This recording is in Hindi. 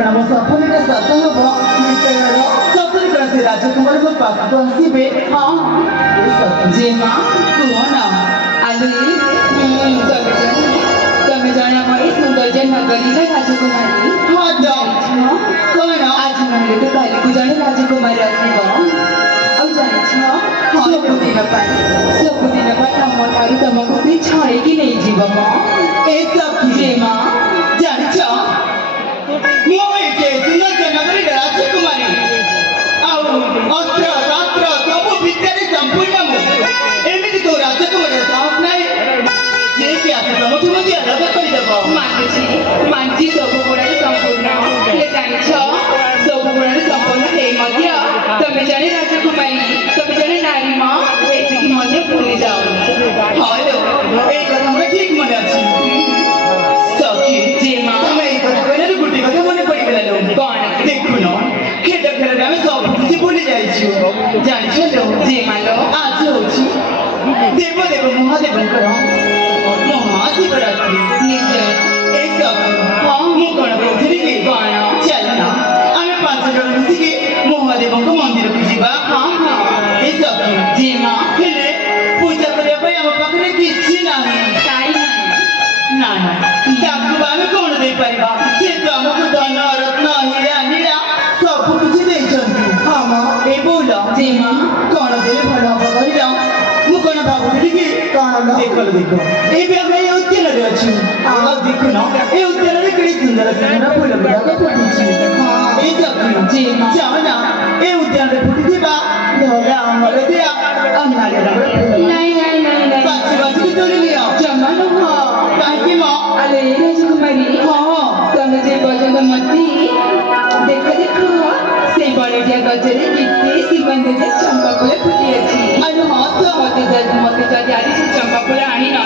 कण मो सपन सत हम सतरे कण से राजकुमार मो पाख आसबे। हाँ जे माँ कौन आलू तमें जाने आम ये सुंदर जे नगरी का राजकुमारी हाँ कौन आज नहले तो काली को जाने राजकुमारी आसब और जाने सबुदिन आम ठार तुमको सी छड़े कि नहीं जीव माँ ए सब जे माँ जान मो नगरी राजकुमारी अस्त्र शास्त्र सब विद्या संपूर्ण एमती तो राजकुमारी साहस नहीं जे कि आसे समझ मत अलग कर देबो मानची सब गुण संपूर्ण हे जानी सब गुण संपूर्ण हे मध्य तमें जाने राजकुमारी तमें जाने नारी माँ एति मध्य भूली जाओ हेलो ए कथा हमरा ठीक मन अछि सखी जे माँ तमे ए कथा कहले गुटी कथा मने पड़ी गेलो कौन देखु न खेड खेल में सब किसी भूली जाई छु जानि छु जे मालो आज होछि देव देव महादेवंकर महाशिवरात्रि निश्चय ए सब हाँ मु कोन कहथि कि कौन चल ना आमे पांच जन मिसिकी महादेवंक मंदिर को जीवा। हाँ ए सब जे माँ हेले पूजा करे पय हम पाखरे किछि नाही काई ना ना ताकू आमे कोन दे पाइबा से तो हमको धन रत्न हीरा नीरा सब कुछ दे छथि। हां मां ए बोला जे माँ कोन दे भला भला मु कोन भाबुली कि कोन देखो ए बेग ए उद्यान रे अछि आ देखु न ए उद्यान रे केडी सुंदर सुंदर फूल गुड़ाक फुटिछि। हां ए सब जे माँ जाओ ना ए उद्यान रे फुटि दिबा धरा हमर दिया अन्नारे रे नहीं बाची बाची के तोली लिया जमानो हाँ काहे कि मां अरे राजकुमारी हां तमें जे पର୍ଯ୍यন্ত मती देखो से बड़िया गजरे गीते सुगंध जे चंपा फूल फुटी अछि अरे हां तो मते जदि